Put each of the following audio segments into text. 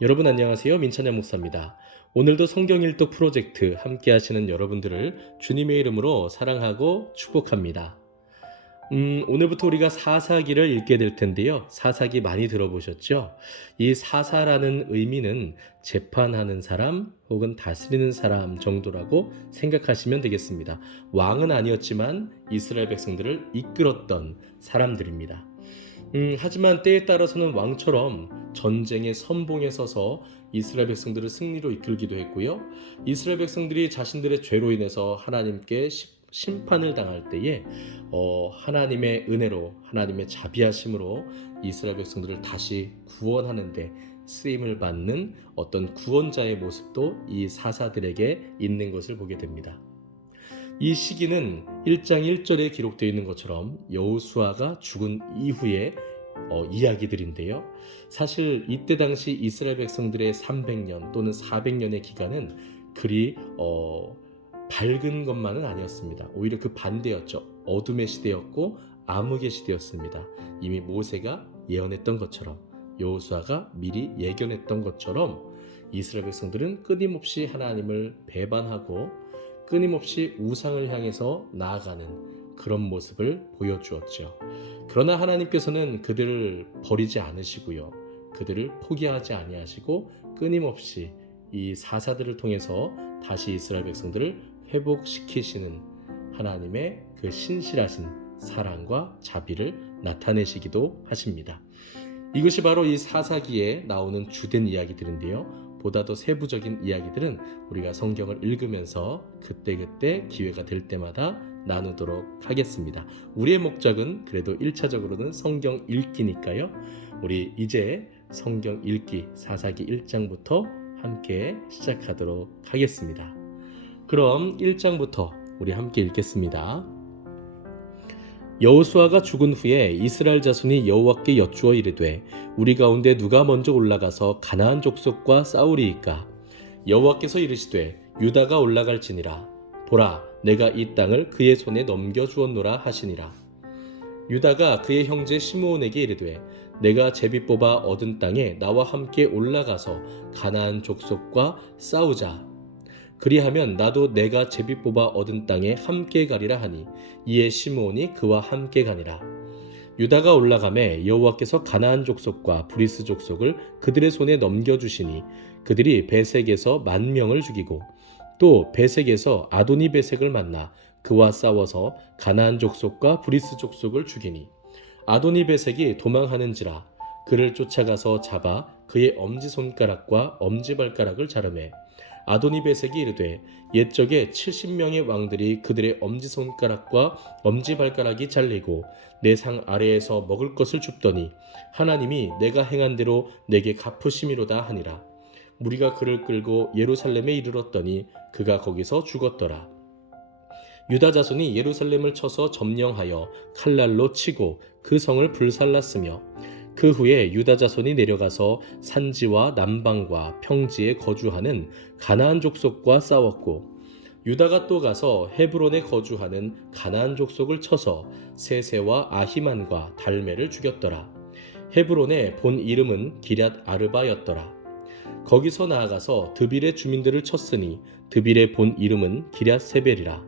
여러분 안녕하세요. 민찬현 목사입니다. 오늘도 성경 일독 프로젝트 함께 하시는 여러분들을 주님의 이름으로 사랑하고 축복합니다. 오늘부터 우리가 사사기를 읽게 될 텐데요. 사사기 많이 들어보셨죠? 이 사사라는 의미는 재판하는 사람 혹은 다스리는 사람 정도라고 생각하시면 되겠습니다. 왕은 아니었지만 이스라엘 백성들을 이끌었던 사람들입니다. 하지만 때에 따라서는 왕처럼 전쟁의 선봉에 서서 이스라엘 백성들을 승리로 이끌기도 했고요. 이스라엘 백성들이 자신들의 죄로 인해서 하나님께 심판을 당할 때에 하나님의 은혜로 하나님의 자비하심으로 이스라엘 백성들을 다시 구원하는 데 쓰임을 받는 어떤 구원자의 모습도 이 사사들에게 있는 것을 보게 됩니다. 이 시기는 1장 1절에 기록되어 있는 것처럼 여호수아가 죽은 이후의 이야기들인데요. 사실 이때 당시 이스라엘 백성들의 300년 또는 400년의 기간은 그리 밝은 것만은 아니었습니다. 오히려 그 반대였죠. 어둠의 시대였고 암흑의 시대였습니다. 이미 모세가 예언했던 것처럼 여호수아가 미리 예견했던 것처럼 이스라엘 백성들은 끊임없이 하나님을 배반하고 끊임없이 우상을 향해서 나아가는 그런 모습을 보여주었죠. 그러나 하나님께서는 그들을 버리지 않으시고요. 그들을 포기하지 아니하시고 끊임없이 이 사사들을 통해서 다시 이스라엘 백성들을 회복시키시는 하나님의 그 신실하신 사랑과 자비를 나타내시기도 하십니다. 이것이 바로 이 사사기에 나오는 주된 이야기들인데요. 보다 더 세부적인 이야기들은 우리가 성경을 읽으면서 그때그때 기회가 될 때마다 나누도록 하겠습니다. 우리의 목적은 그래도 1차적으로는 성경 읽기니까요. 우리 이제 성경 읽기 사사기 1장부터 함께 시작하도록 하겠습니다. 그럼 1장부터 우리 함께 읽겠습니다. 여호수아가 죽은 후에 이스라엘 자손이 여호와께 여쭈어 이르되 우리 가운데 누가 먼저 올라가서 가나안 족속과 싸우리이까? 여호와께서 이르시되 유다가 올라갈지니라. 보라, 내가 이 땅을 그의 손에 넘겨주었노라 하시니라. 유다가 그의 형제 시므온에게 이르되 내가 제비 뽑아 얻은 땅에 나와 함께 올라가서 가나안 족속과 싸우자. 그리하면 나도 내가 제비 뽑아 얻은 땅에 함께 가리라 하니 이에 시므온이 그와 함께 가니라. 유다가 올라가매 여호와께서 가나안 족속과 브리스 족속을 그들의 손에 넘겨주시니 그들이 베색에서 10,000명을 죽이고 또 베색에서 아도니 베색을 만나 그와 싸워서 가나안 족속과 브리스 족속을 죽이니 아도니 베색이 도망하는지라 그를 쫓아가서 잡아 그의 엄지손가락과 엄지발가락을 자르매 아도니 베색이 이르되 옛적에 70명의 왕들이 그들의 엄지손가락과 엄지발가락이 잘리고 내 상 아래에서 먹을 것을 줍더니 하나님이 내가 행한 대로 내게 갚으심이로다 하니라. 무리가 그를 끌고 예루살렘에 이르렀더니 그가 거기서 죽었더라. 유다 자손이 예루살렘을 쳐서 점령하여 칼날로 치고 그 성을 불살랐으며 그 후에 유다 자손이 내려가서 산지와 남방과 평지에 거주하는 가나안 족속과 싸웠고 유다가 또 가서 헤브론에 거주하는 가나안 족속을 쳐서 세세와 아히만과 달메를 죽였더라. 헤브론의 본 이름은 기럇 아르바였더라. 거기서 나아가서 드빌의 주민들을 쳤으니 드빌의 본 이름은 기럇 세벨이라.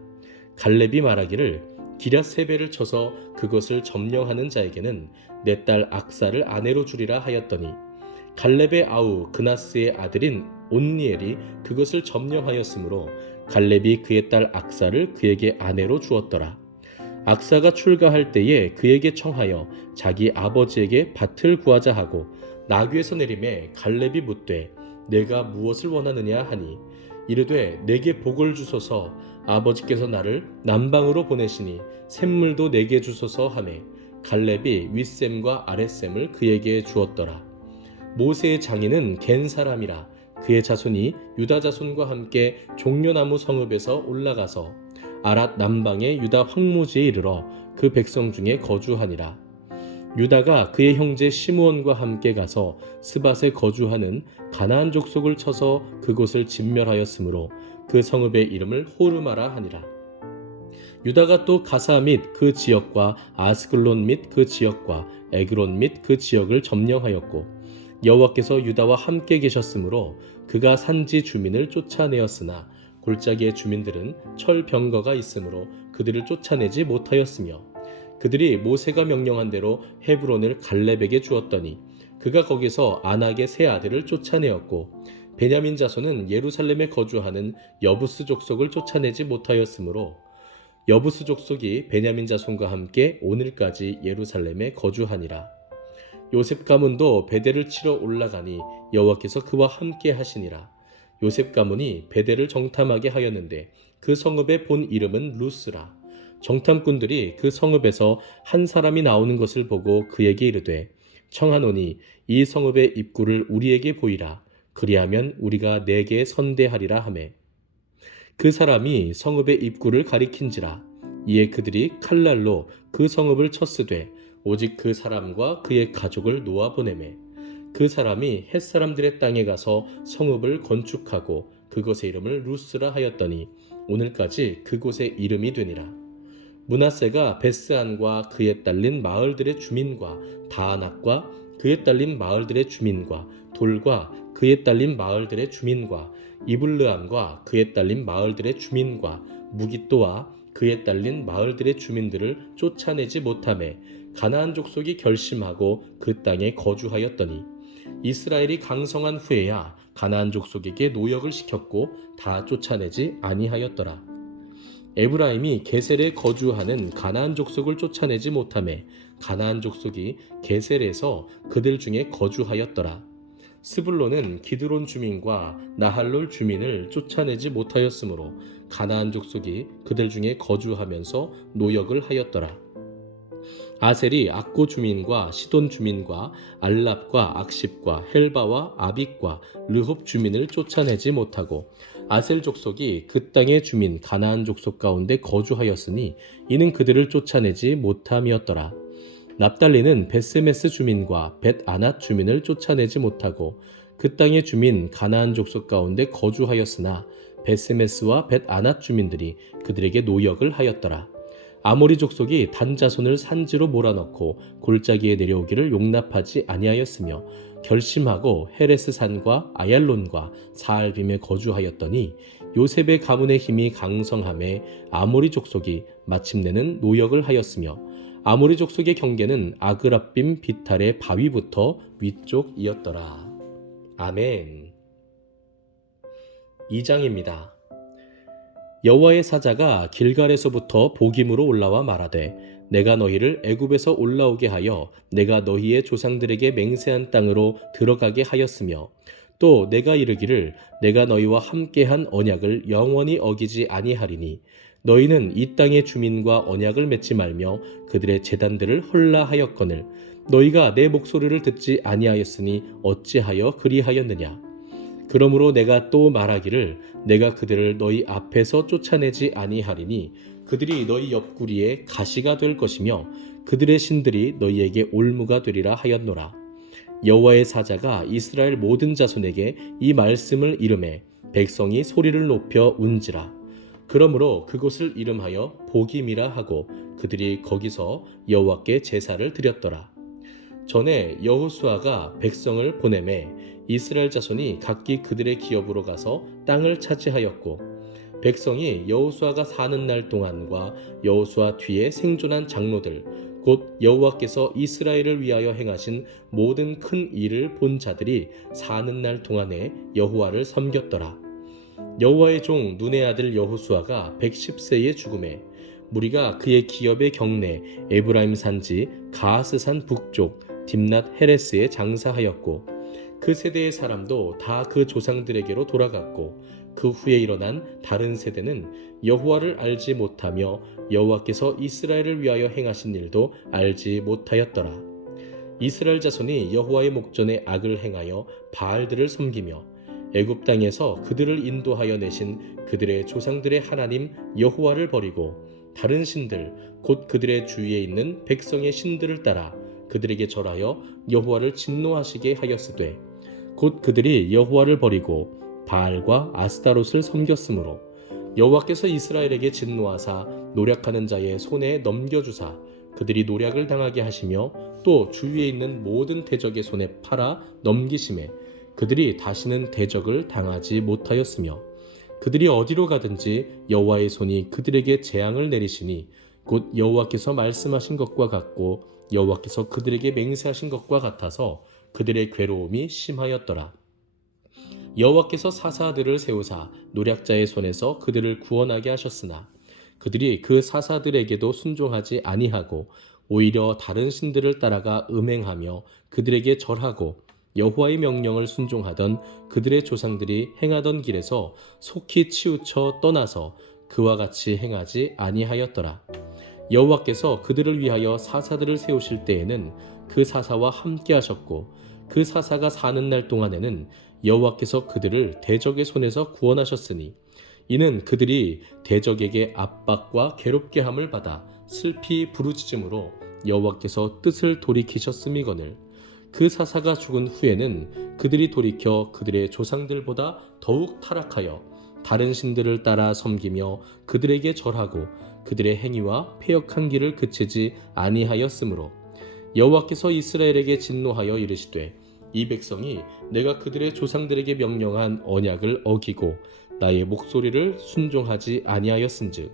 갈렙이 말하기를 기럇 세벨을 쳐서 그것을 점령하는 자에게는 내 딸 악사를 아내로 주리라 하였더니 갈렙의 아우 그나스의 아들인 온니엘이 그것을 점령하였으므로 갈렙이 그의 딸 악사를 그에게 아내로 주었더라. 악사가 출가할 때에 그에게 청하여 자기 아버지에게 밭을 구하자 하고 나귀에서 내림에 갈렙이 묻되 내가 무엇을 원하느냐 하니 이르되 내게 복을 주소서 아버지께서 나를 남방으로 보내시니 샘물도 내게 주소서 하매 갈렙이 윗샘과 아랫샘을 그에게 주었더라. 모세의 장인은 겐 사람이라 그의 자손이 유다 자손과 함께 종려나무 성읍에서 올라가서 아랏 남방의 유다 황무지에 이르러 그 백성 중에 거주하니라. 유다가 그의 형제 시므온과 함께 가서 스밧에 거주하는 가나안 족속을 쳐서 그곳을 진멸하였으므로 그 성읍의 이름을 호르마라 하니라. 유다가 또 가사 및 그 지역과 아스글론 및 그 지역과 에그론 및 그 지역을 점령하였고 여호와께서 유다와 함께 계셨으므로 그가 산지 주민을 쫓아내었으나 골짜기의 주민들은 철병거가 있으므로 그들을 쫓아내지 못하였으며 그들이 모세가 명령한 대로 헤브론을 갈렙에게 주었더니 그가 거기서 아낙의 세 아들을 쫓아내었고 베냐민 자손은 예루살렘에 거주하는 여부스 족속을 쫓아내지 못하였으므로 여부스 족속이 베냐민 자손과 함께 오늘까지 예루살렘에 거주하니라. 요셉 가문도 베델을 치러 올라가니 여호와께서 그와 함께 하시니라. 요셉 가문이 베델을 정탐하게 하였는데 그 성읍의 본 이름은 루스라. 정탐꾼들이 그 성읍에서 한 사람이 나오는 것을 보고 그에게 이르되 청하노니 이 성읍의 입구를 우리에게 보이라. 그리하면 우리가 네게 선대하리라 하매 그 사람이 성읍의 입구를 가리킨지라. 이에 그들이 칼날로 그 성읍을 쳤으되 오직 그 사람과 그의 가족을 놓아보내매 그 사람이 햇사람들의 땅에 가서 성읍을 건축하고 그곳의 이름을 루스라 하였더니 오늘까지 그곳의 이름이 되니라. 므낫세가 베스안과 그에 딸린 마을들의 주민과 다낙과 그에 딸린 마을들의 주민과 돌과 그에 딸린 마을들의 주민과 이블르암과 그에 딸린 마을들의 주민과 무깃도와 그에 딸린 마을들의 주민들을 쫓아내지 못하매 가나안 족속이 결심하고 그 땅에 거주하였더니 이스라엘이 강성한 후에야 가나안 족속에게 노역을 시켰고 다 쫓아내지 아니하였더라. 에브라임이 게셀에 거주하는 가나안 족속을 쫓아내지 못하매 가나안 족속이 게셀에서 그들 중에 거주하였더라. 스불론은 기드론 주민과 나할롤 주민을 쫓아내지 못하였으므로 가나안 족속이 그들 중에 거주하면서 노역을 하였더라. 아셀이 악고 주민과 시돈 주민과 알랍과 악십과 헬바와 아빅과 르홉 주민을 쫓아내지 못하고 아셀 족속이 그 땅의 주민 가나안 족속 가운데 거주하였으니 이는 그들을 쫓아내지 못함이었더라. 납달리는 벳세메스 주민과 벳아낫 주민을 쫓아내지 못하고 그 땅의 주민 가나안 족속 가운데 거주하였으나 벳세메스와 벳아낫 주민들이 그들에게 노역을 하였더라. 아모리 족속이 단 자손을 산지로 몰아넣고 골짜기에 내려오기를 용납하지 아니하였으며 결심하고 헤레스 산과 아얄론과 사알빔에 거주하였더니 요셉의 가문의 힘이 강성함에 아모리 족속이 마침내는 노역을 하였으며 아모리 족속의 경계는 아그랍빔 비탈의 바위부터 위쪽이었더라. 아멘. 2장입니다. 여호와의 사자가 길갈에서부터 보김으로 올라와 말하되 내가 너희를 애굽에서 올라오게 하여 내가 너희의 조상들에게 맹세한 땅으로 들어가게 하였으며 또 내가 이르기를 내가 너희와 함께한 언약을 영원히 어기지 아니하리니 너희는 이 땅의 주민과 언약을 맺지 말며 그들의 제단들을 헐라하였거늘 너희가 내 목소리를 듣지 아니하였으니 어찌하여 그리하였느냐. 그러므로 내가 또 말하기를 내가 그들을 너희 앞에서 쫓아내지 아니하리니 그들이 너희 옆구리에 가시가 될 것이며 그들의 신들이 너희에게 올무가 되리라 하였노라. 여호와의 사자가 이스라엘 모든 자손에게 이 말씀을 이르매 백성이 소리를 높여 운지라. 그러므로 그곳을 이름하여 보김이라 하고 그들이 거기서 여호와께 제사를 드렸더라. 전에 여호수아가 백성을 보내매 이스라엘 자손이 각기 그들의 기업으로 가서 땅을 차지하였고 백성이 여호수아가 사는 날 동안과 여호수아 뒤에 생존한 장로들 곧 여호와께서 이스라엘을 위하여 행하신 모든 큰 일을 본 자들이 사는 날 동안에 여호와를 섬겼더라. 여호와의 종 눈의 아들 여호수아가 110세에 죽음에 무리가 그의 기업의 경내 에브라임 산지 가하스산 북쪽 딥낫 헤레스에 장사하였고 그 세대의 사람도 다 그 조상들에게로 돌아갔고 그 후에 일어난 다른 세대는 여호와를 알지 못하며 여호와께서 이스라엘을 위하여 행하신 일도 알지 못하였더라. 이스라엘 자손이 여호와의 목전에 악을 행하여 바알들을 섬기며 애굽 땅에서 그들을 인도하여 내신 그들의 조상들의 하나님 여호와를 버리고 다른 신들 곧 그들의 주위에 있는 백성의 신들을 따라 그들에게 절하여 여호와를 진노하시게 하였으되 곧 그들이 여호와를 버리고 바알과 아스타롯을 섬겼으므로 여호와께서 이스라엘에게 진노하사 노력하는 자의 손에 넘겨주사 그들이 노략을 당하게 하시며 또 주위에 있는 모든 대적의 손에 팔아 넘기심에 그들이 다시는 대적을 당하지 못하였으며 그들이 어디로 가든지 여호와의 손이 그들에게 재앙을 내리시니 곧 여호와께서 말씀하신 것과 같고 여호와께서 그들에게 맹세하신 것과 같아서 그들의 괴로움이 심하였더라. 여호와께서 사사들을 세우사 노략자의 손에서 그들을 구원하게 하셨으나 그들이 그 사사들에게도 순종하지 아니하고 오히려 다른 신들을 따라가 음행하며 그들에게 절하고 여호와의 명령을 순종하던 그들의 조상들이 행하던 길에서 속히 치우쳐 떠나서 그와 같이 행하지 아니하였더라. 여호와께서 그들을 위하여 사사들을 세우실 때에는 그 사사와 함께 하셨고 그 사사가 사는 날 동안에는 여호와께서 그들을 대적의 손에서 구원하셨으니 이는 그들이 대적에게 압박과 괴롭게 함을 받아 슬피 부르짖음으로 여호와께서 뜻을 돌이키셨음이거늘 그 사사가 죽은 후에는 그들이 돌이켜 그들의 조상들보다 더욱 타락하여 다른 신들을 따라 섬기며 그들에게 절하고 그들의 행위와 패역한 길을 그치지 아니하였으므로 여호와께서 이스라엘에게 진노하여 이르시되 이 백성이 내가 그들의 조상들에게 명령한 언약을 어기고 나의 목소리를 순종하지 아니하였은즉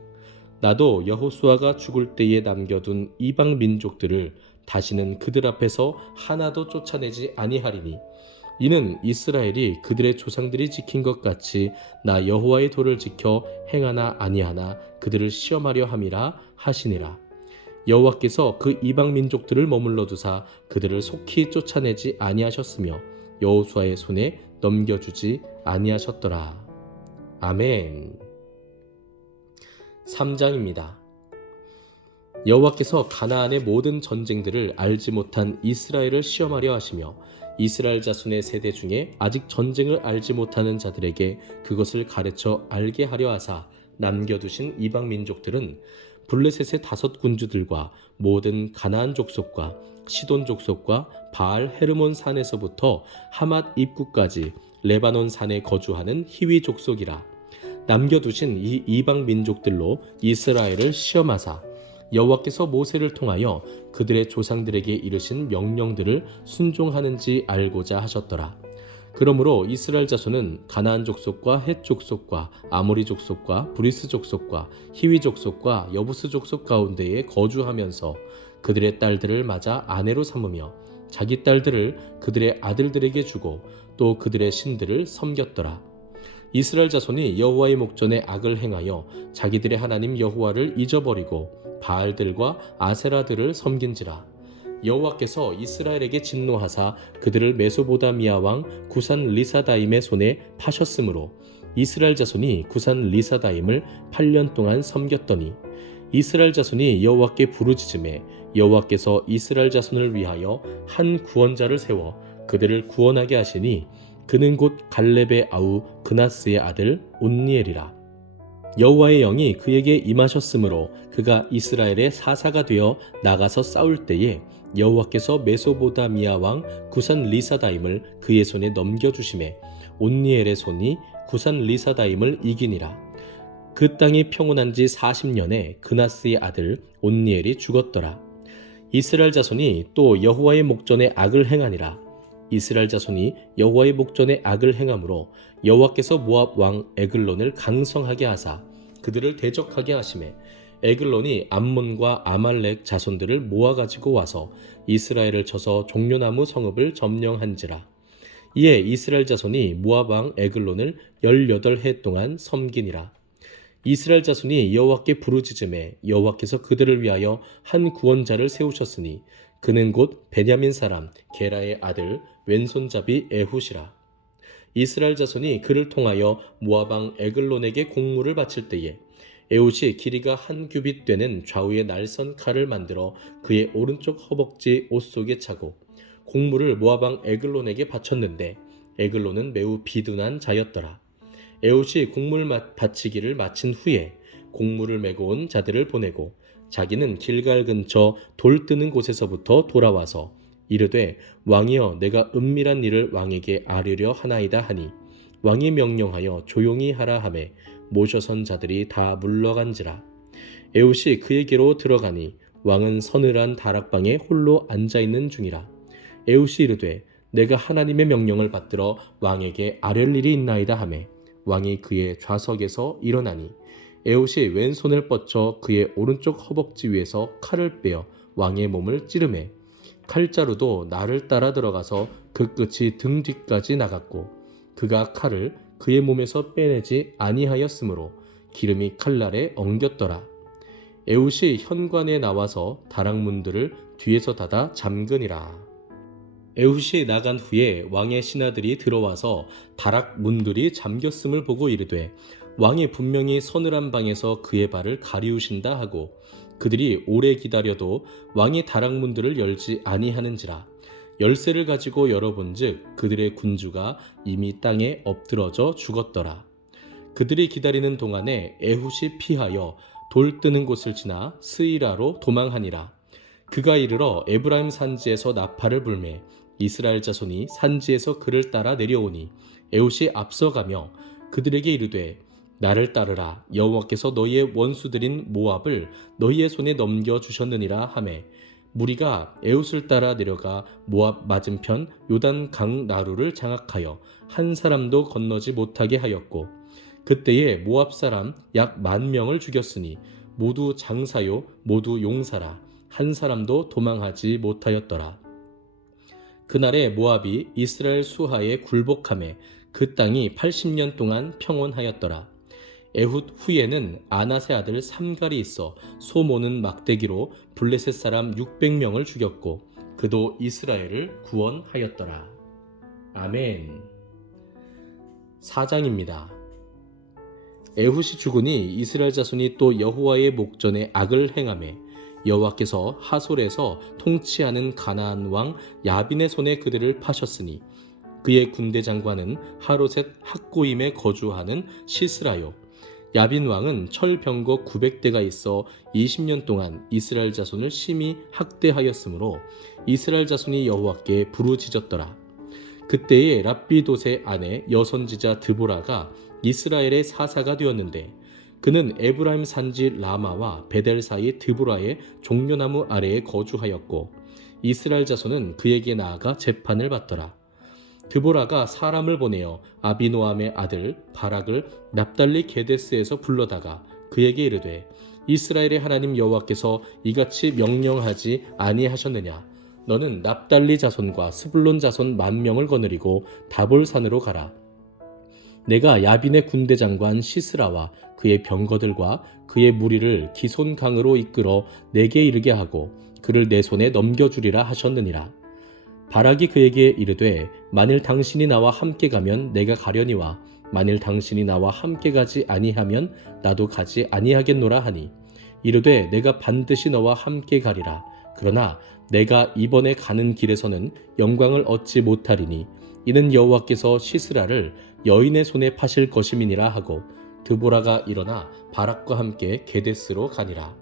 나도 여호수아가 죽을 때에 남겨둔 이방 민족들을 다시는 그들 앞에서 하나도 쫓아내지 아니하리니 이는 이스라엘이 그들의 조상들이 지킨 것 같이 나 여호와의 도를 지켜 행하나 아니하나 그들을 시험하려 함이라 하시니라. 여호와께서 그 이방 민족들을 머물러 두사 그들을 속히 쫓아내지 아니하셨으며 여호수아의 손에 넘겨주지 아니하셨더라. 아멘. 3장입니다. 여호와께서 가나안의 모든 전쟁들을 알지 못한 이스라엘을 시험하려 하시며 이스라엘 자손의 세대 중에 아직 전쟁을 알지 못하는 자들에게 그것을 가르쳐 알게 하려 하사 남겨두신 이방 민족들은 블레셋의 5 군주들과 모든 가나안 족속과 시돈 족속과 바알 헤르몬 산에서부터 하맛 입구까지 레바논 산에 거주하는 히위 족속이라. 남겨두신 이 이방 민족들로 이스라엘을 시험하사 여호와께서 모세를 통하여 그들의 조상들에게 이르신 명령들을 순종하는지 알고자 하셨더라. 그러므로 이스라엘 자손은 가나안 족속과 헷 족속과 아모리 족속과 브리스 족속과 히위 족속과 여부스 족속 가운데에 거주하면서 그들의 딸들을 맞아 아내로 삼으며 자기 딸들을 그들의 아들들에게 주고 또 그들의 신들을 섬겼더라. 이스라엘 자손이 여호와의 목전에 악을 행하여 자기들의 하나님 여호와를 잊어버리고 바알들과 아세라들을 섬긴지라. 여호와께서 이스라엘에게 진노하사 그들을 메소보다미아 왕 구산 리사다임의 손에 파셨으므로 이스라엘 자손이 구산 리사다임을 8년 동안 섬겼더니 이스라엘 자손이 여호와께 부르짖음에 여호와께서 이스라엘 자손을 위하여 한 구원자를 세워 그들을 구원하게 하시니 그는 곧 갈렙의 아우 그나스의 아들 온니엘이라. 여호와의 영이 그에게 임하셨으므로 그가 이스라엘의 사사가 되어 나가서 싸울 때에 여호와께서 메소보다미아 왕 구산 리사다임을 그의 손에 넘겨주심에 온니엘의 손이 구산 리사다임을 이기니라. 그 땅이 평온한 지 40년에 그나스의 아들 온니엘이 죽었더라. 이스라엘 자손이 또 여호와의 목전에 악을 행하니라. 이스라엘 자손이 여호와의 목전에 악을 행함으로 여호와께서 모압 왕 에글론을 강성하게 하사 그들을 대적하게 하시매 에글론이 암몬과 아말렉 자손들을 모아가지고 와서 이스라엘을 쳐서 종려나무 성읍을 점령한지라. 이에 이스라엘 자손이 모압 왕 에글론을 18해 동안 섬기니라. 이스라엘 자손이 여호와께 부르짖음에 여호와께서 그들을 위하여 한 구원자를 세우셨으니 그는 곧 베냐민 사람 게라의 아들 왼손잡이 에훗이라. 이스라엘 자손이 그를 통하여 모압 왕 에글론에게 공물을 바칠 때에 에훗이 길이가 1규빗 되는 좌우의 날선 칼을 만들어 그의 오른쪽 허벅지 옷 속에 차고 공물을 모압 왕 에글론에게 바쳤는데 에글론은 매우 비둔한 자였더라. 에훗이 공물 바치기를 마친 후에 공물을 메고 온 자들을 보내고 자기는 길갈 근처 돌 뜨는 곳에서부터 돌아와서 이르되 왕이여 내가 은밀한 일을 왕에게 아뢰려 하나이다 하니 왕이 명령하여 조용히 하라 하매 모셔선 자들이 다 물러간지라. 에훗이 그에게로 들어가니 왕은 서늘한 다락방에 홀로 앉아있는 중이라. 에훗이 이르되 내가 하나님의 명령을 받들어 왕에게 아뢰 일이 있나이다 하매 왕이 그의 좌석에서 일어나니 에훗이 왼손을 뻗쳐 그의 오른쪽 허벅지 위에서 칼을 빼어 왕의 몸을 찌르매 칼자루도 나를 따라 들어가서 그 끝이 등 뒤까지 나갔고 그가 칼을 그의 몸에서 빼내지 아니하였으므로 기름이 칼날에 엉겼더라. 에훗이 현관에 나와서 다락문들을 뒤에서 닫아 잠그니라. 에훗이 나간 후에 왕의 신하들이 들어와서 다락 문들이 잠겼음을 보고 이르되 왕이 분명히 서늘한 방에서 그의 발을 가리우신다 하고 그들이 오래 기다려도 왕이 다락 문들을 열지 아니하는지라. 열쇠를 가지고 열어본즉 그들의 군주가 이미 땅에 엎드러져 죽었더라. 그들이 기다리는 동안에 에훗이 피하여 돌 뜨는 곳을 지나 스이라로 도망하니라. 그가 이르러 에브라임 산지에서 나팔을 불매 이스라엘 자손이 산지에서 그를 따라 내려오니 에훗이 앞서가며 그들에게 이르되 나를 따르라. 여호와께서 너희의 원수들인 모압을 너희의 손에 넘겨주셨느니라 하매 무리가 에훗을 따라 내려가 모압 맞은편 요단 강 나루를 장악하여 한 사람도 건너지 못하게 하였고 그때에 모압 사람 약 10,000명을 죽였으니 모두 장사요 모두 용사라. 한 사람도 도망하지 못하였더라. 그날에 모압이 이스라엘 수하에 굴복하매 그 땅이 80년 동안 평온하였더라. 에훗 후에는 아낫의 아들 삼갈이 있어 소 모는 막대기로 블레셋 사람 600명을 죽였고 그도 이스라엘을 구원하였더라. 아멘. 4장입니다. 에훗이 죽으니 이스라엘 자손이 또 여호와의 목전에 악을 행하매 여호와께서 하솔에서 통치하는 가나안 왕 야빈의 손에 그들을 파셨으니 그의 군대 장관은 하로셋 학고임에 거주하는 시스라요. 야빈 왕은 철병거 900대가 있어 20년 동안 이스라엘 자손을 심히 학대하였으므로 이스라엘 자손이 여호와께 부르짖었더라. 그때에 랍비돗의 아내 여선지자 드보라가 이스라엘의 사사가 되었는데 그는 에브라임 산지 라마와 베델 사이 드보라의 종려나무 아래에 거주하였고 이스라엘 자손은 그에게 나아가 재판을 받더라. 드보라가 사람을 보내어 아비노함의 아들 바락을 납달리 게데스에서 불러다가 그에게 이르되 이스라엘의 하나님 여호와께서 이같이 명령하지 아니하셨느냐. 너는 납달리 자손과 스불론 자손 10,000명을 거느리고 다볼산으로 가라. 내가 야빈의 군대 장관 시스라와 그의 병거들과 그의 무리를 기손 강으로 이끌어 내게 이르게 하고 그를 내 손에 넘겨주리라 하셨느니라. 바락이 그에게 이르되 만일 당신이 나와 함께 가면 내가 가려니와 만일 당신이 나와 함께 가지 아니하면 나도 가지 아니하겠노라 하니 이르되 내가 반드시 너와 함께 가리라. 그러나 내가 이번에 가는 길에서는 영광을 얻지 못하리니 이는 여호와께서 시스라를 여인의 손에 파실 것임이니라 하고 드보라가 일어나 바락과 함께 게데스로 가니라.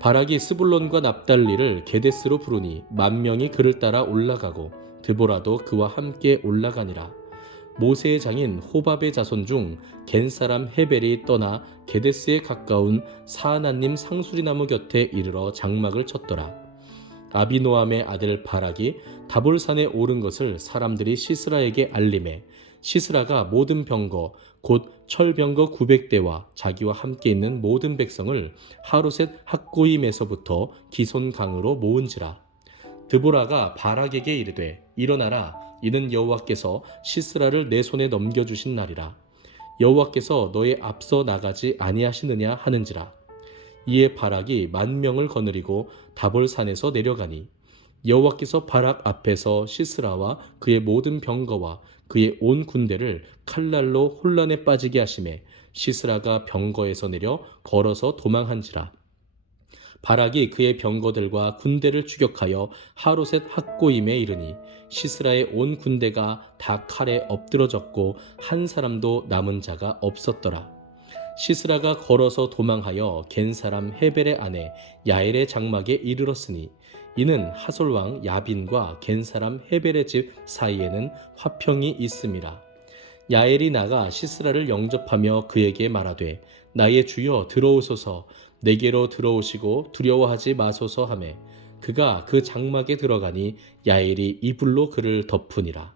바락이 스불론과 납달리를 게데스로 부르니 10,000명이 그를 따라 올라가고 드보라도 그와 함께 올라가니라. 모세의 장인 호밥의 자손 중 겐사람 헤벨이 떠나 게데스에 가까운 사하나님 상수리나무 곁에 이르러 장막을 쳤더라. 아비노함의 아들 바락이 다볼산에 오른 것을 사람들이 시스라에게 알림해 시스라가 모든 병거 곧 철병거 900대와 자기와 함께 있는 모든 백성을 하루셋 학고임에서부터 기손 강으로 모은지라. 드보라가 바락에게 이르되 일어나라. 이는 여호와께서 시스라를 내 손에 넘겨주신 날이라. 여호와께서 너의 앞서 나가지 아니하시느냐 하는지라. 이에 바락이 10,000명을 거느리고 다볼산에서 내려가니 여호와께서 바락 앞에서 시스라와 그의 모든 병거와 그의 온 군대를 칼날로 혼란에 빠지게 하시매 시스라가 병거에서 내려 걸어서 도망한지라. 바락이 그의 병거들과 군대를 추격하여 하로셋 학고임에 이르니 시스라의 온 군대가 다 칼에 엎드러졌고 한 사람도 남은 자가 없었더라. 시스라가 걸어서 도망하여 겐사람 헤벨의 아내 야엘의 장막에 이르렀으니 이는 하솔왕 야빈과 겐사람 헤벨의 집 사이에는 화평이 있음이라. 야엘이 나가 시스라를 영접하며 그에게 말하되 나의 주여 들어오소서. 내게로 들어오시고 두려워하지 마소서 하매 그가 그 장막에 들어가니 야엘이 이불로 그를 덮으니라.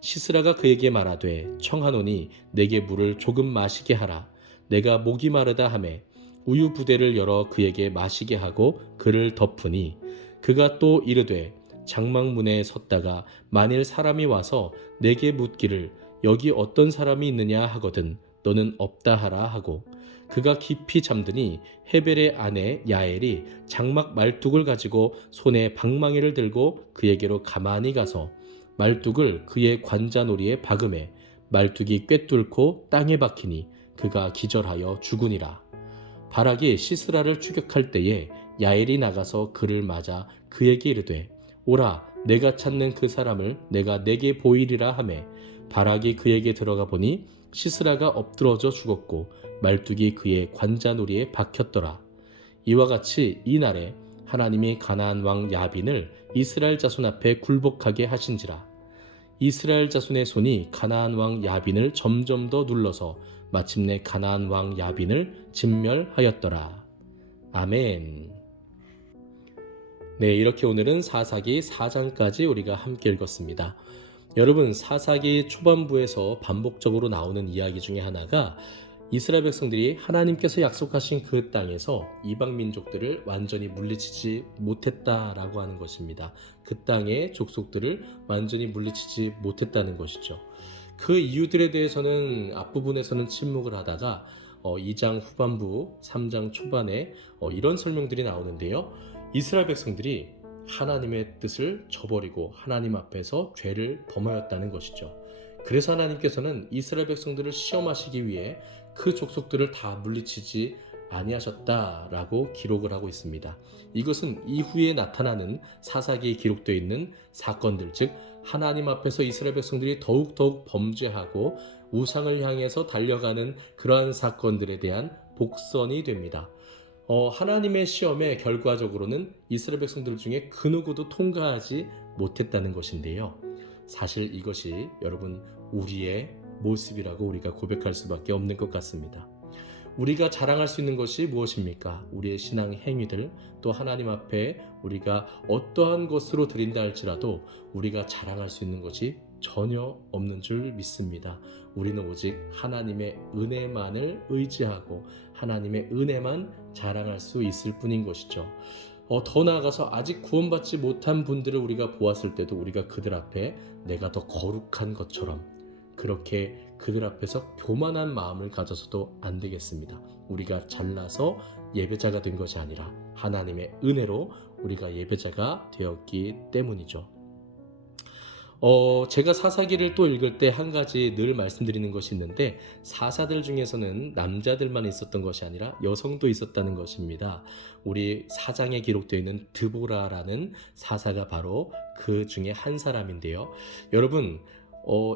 시스라가 그에게 말하되 청하노니 내게 물을 조금 마시게 하라. 내가 목이 마르다 하매 우유 부대를 열어 그에게 마시게 하고 그를 덮으니 그가 또 이르되 장막문에 섰다가 만일 사람이 와서 내게 묻기를 여기 어떤 사람이 있느냐 하거든 너는 없다 하라 하고 그가 깊이 잠드니 헤벨의 아내 야엘이 장막 말뚝을 가지고 손에 방망이를 들고 그에게로 가만히 가서 말뚝을 그의 관자놀이에 박음해 말뚝이 꿰뚫고 땅에 박히니 그가 기절하여 죽으니라. 바락이 시스라를 추격할 때에 야엘이 나가서 그를 맞아 그에게 이르되 오라 내가 찾는 그 사람을 내가 내게 보이리라 하매 바락이 그에게 들어가 보니 시스라가 엎드러져 죽었고 말뚝이 그의 관자놀이에 박혔더라. 이와 같이 이날에 하나님이 가나안 왕 야빈을 이스라엘 자손 앞에 굴복하게 하신지라. 이스라엘 자손의 손이 가나안 왕 야빈을 점점 더 눌러서 마침내 가나안 왕 야빈을 진멸하였더라. 아멘. 네, 이렇게 오늘은 사사기 4장까지 우리가 함께 읽었습니다. 여러분, 사사기 초반부에서 반복적으로 나오는 이야기 중에 하나가 이스라엘 백성들이 하나님께서 약속하신 그 땅에서 이방 민족들을 완전히 물리치지 못했다라고 하는 것입니다. 그 땅의 족속들을 완전히 물리치지 못했다는 것이죠. 그 이유들에 대해서는 앞부분에서는 침묵을 하다가 2장 후반부, 3장 초반에 이런 설명들이 나오는데요. 이스라엘 백성들이 하나님의 뜻을 저버리고 하나님 앞에서 죄를 범하였다는 것이죠. 그래서 하나님께서는 이스라엘 백성들을 시험하시기 위해 그 족속들을 다 물리치지 아니하셨다라고 기록을 하고 있습니다. 이것은 이후에 나타나는 사사기에 기록되어 있는 사건들, 즉 하나님 앞에서 이스라엘 백성들이 더욱 범죄하고 우상을 향해서 달려가는 그러한 사건들에 대한 복선이 됩니다. 하나님의 시험에 결과적으로는 이스라엘 백성들 중에 그 누구도 통과하지 못했다는 것인데요. 사실 이것이 여러분 우리의 모습이라고 우리가 고백할 수밖에 없는 것 같습니다. 우리가 자랑할 수 있는 것이 무엇입니까? 우리의 신앙 행위들, 또 하나님 앞에 우리가 어떠한 것으로 드린다 할지라도 우리가 자랑할 수 있는 것이 전혀 없는 줄 믿습니다. 우리는 오직 하나님의 은혜만을 의지하고 하나님의 은혜만 자랑할 수 있을 뿐인 것이죠. 더 나아가서 아직 구원받지 못한 분들을 우리가 보았을 때도 우리가 그들 앞에 내가 더 거룩한 것처럼 그렇게 그들 앞에서 교만한 마음을 가져서도 안 되겠습니다. 우리가 잘나서 예배자가 된 것이 아니라 하나님의 은혜로 우리가 예배자가 되었기 때문이죠. 제가 사사기를 또 읽을 때 한 가지 늘 말씀드리는 것이 있는데 사사들 중에서는 남자들만 있었던 것이 아니라 여성도 있었다는 것입니다. 우리 사장에 기록되어 있는 드보라라는 사사가 바로 그 중에 한 사람인데요. 여러분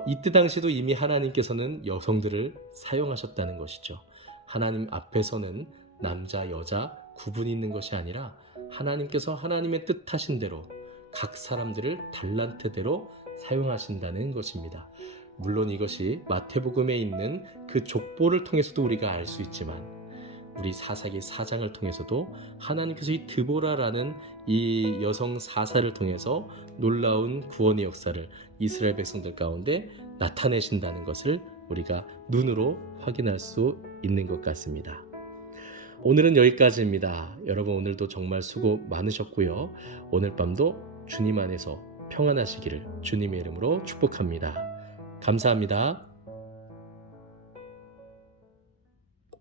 이때 당시도 이미 하나님께서는 여성들을 사용하셨다는 것이죠. 하나님 앞에서는 남자 여자 구분이 있는 것이 아니라 하나님께서 하나님의 뜻하신 대로 각 사람들을 달란트대로 사용하신다는 것입니다. 물론 이것이 마태복음에 있는 그 족보를 통해서도 우리가 알 수 있지만 우리 사사기 4장을 통해서도 하나님께서 이 드보라라는 이 여성 사사를 통해서 놀라운 구원의 역사를 이스라엘 백성들 가운데 나타내신다는 것을 우리가 눈으로 확인할 수 있는 것 같습니다. 오늘은 여기까지입니다. 여러분 오늘도 정말 수고 많으셨고요. 오늘 밤도 주님 안에서 평안하시기를 주님의 이름으로 축복합니다. 감사합니다.